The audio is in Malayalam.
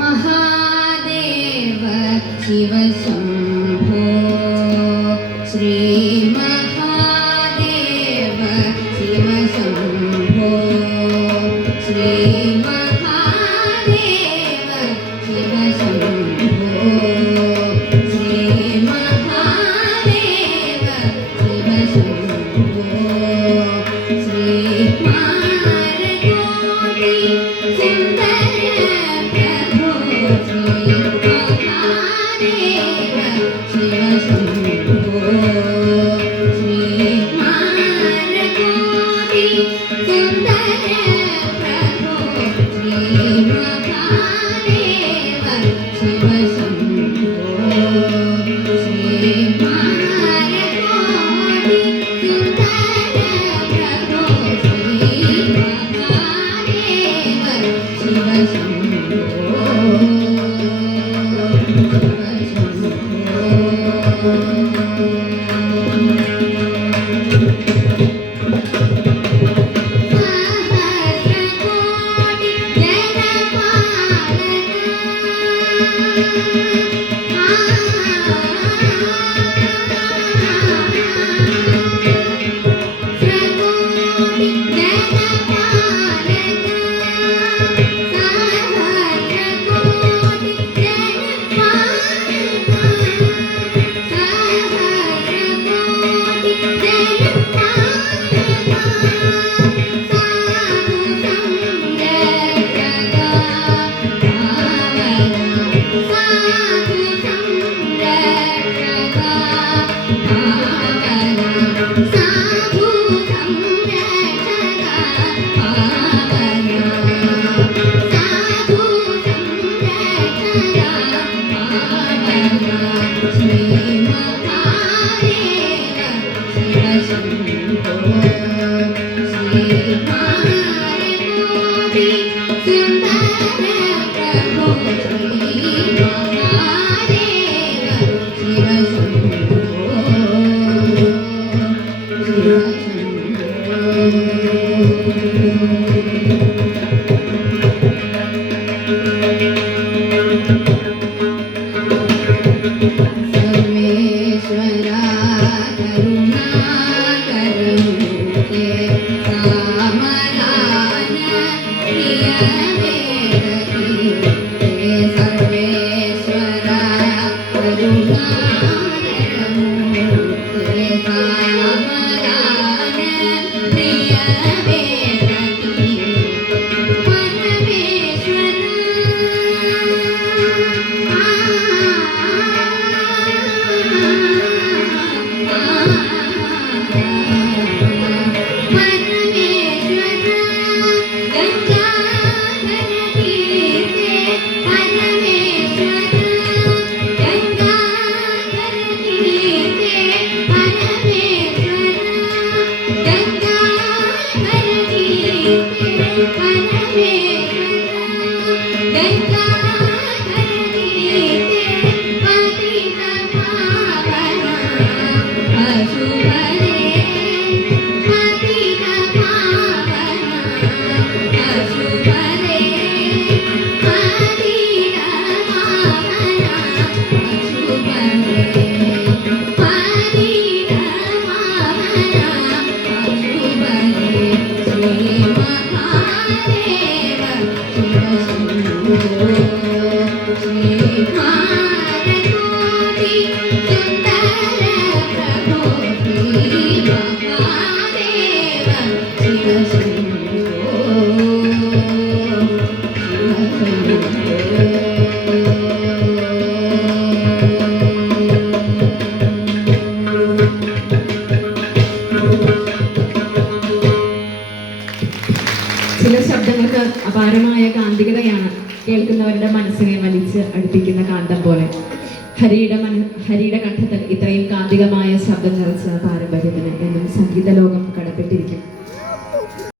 महादेव शिव शंभो श्री महादेव शिव शंभो श्री महादेव शिव शंभो श्री महादेव शिव शंभो श्री मारकोटि सुंदर प्रभो श्री महादेव शिव शंभो श्री मारकोटि सुंदर प्रभो श्री महादेव शिव शंभो श्री मारकोटि सुंदर प्रभो श्री महादेव शिव शंभो सहस्रकोटि ചില ശബ്ദങ്ങൾക്ക് അപാരമായ കാന്തികതയാണ് കേൾക്കുന്നവരുടെ മനസ്സിനെ വലിച്ച് അടുപ്പിക്കുന്ന കാന്തം പോലെ. ഹരിയുടെ കണ്ഠത്തിൽ ഇത്രയും കാന്തികമായ ശബ്ദം നിറച്ച പാരമ്പര്യത്തിന് എന്നും സംഗീത ലോകം കടപ്പെട്ടിരിക്കും.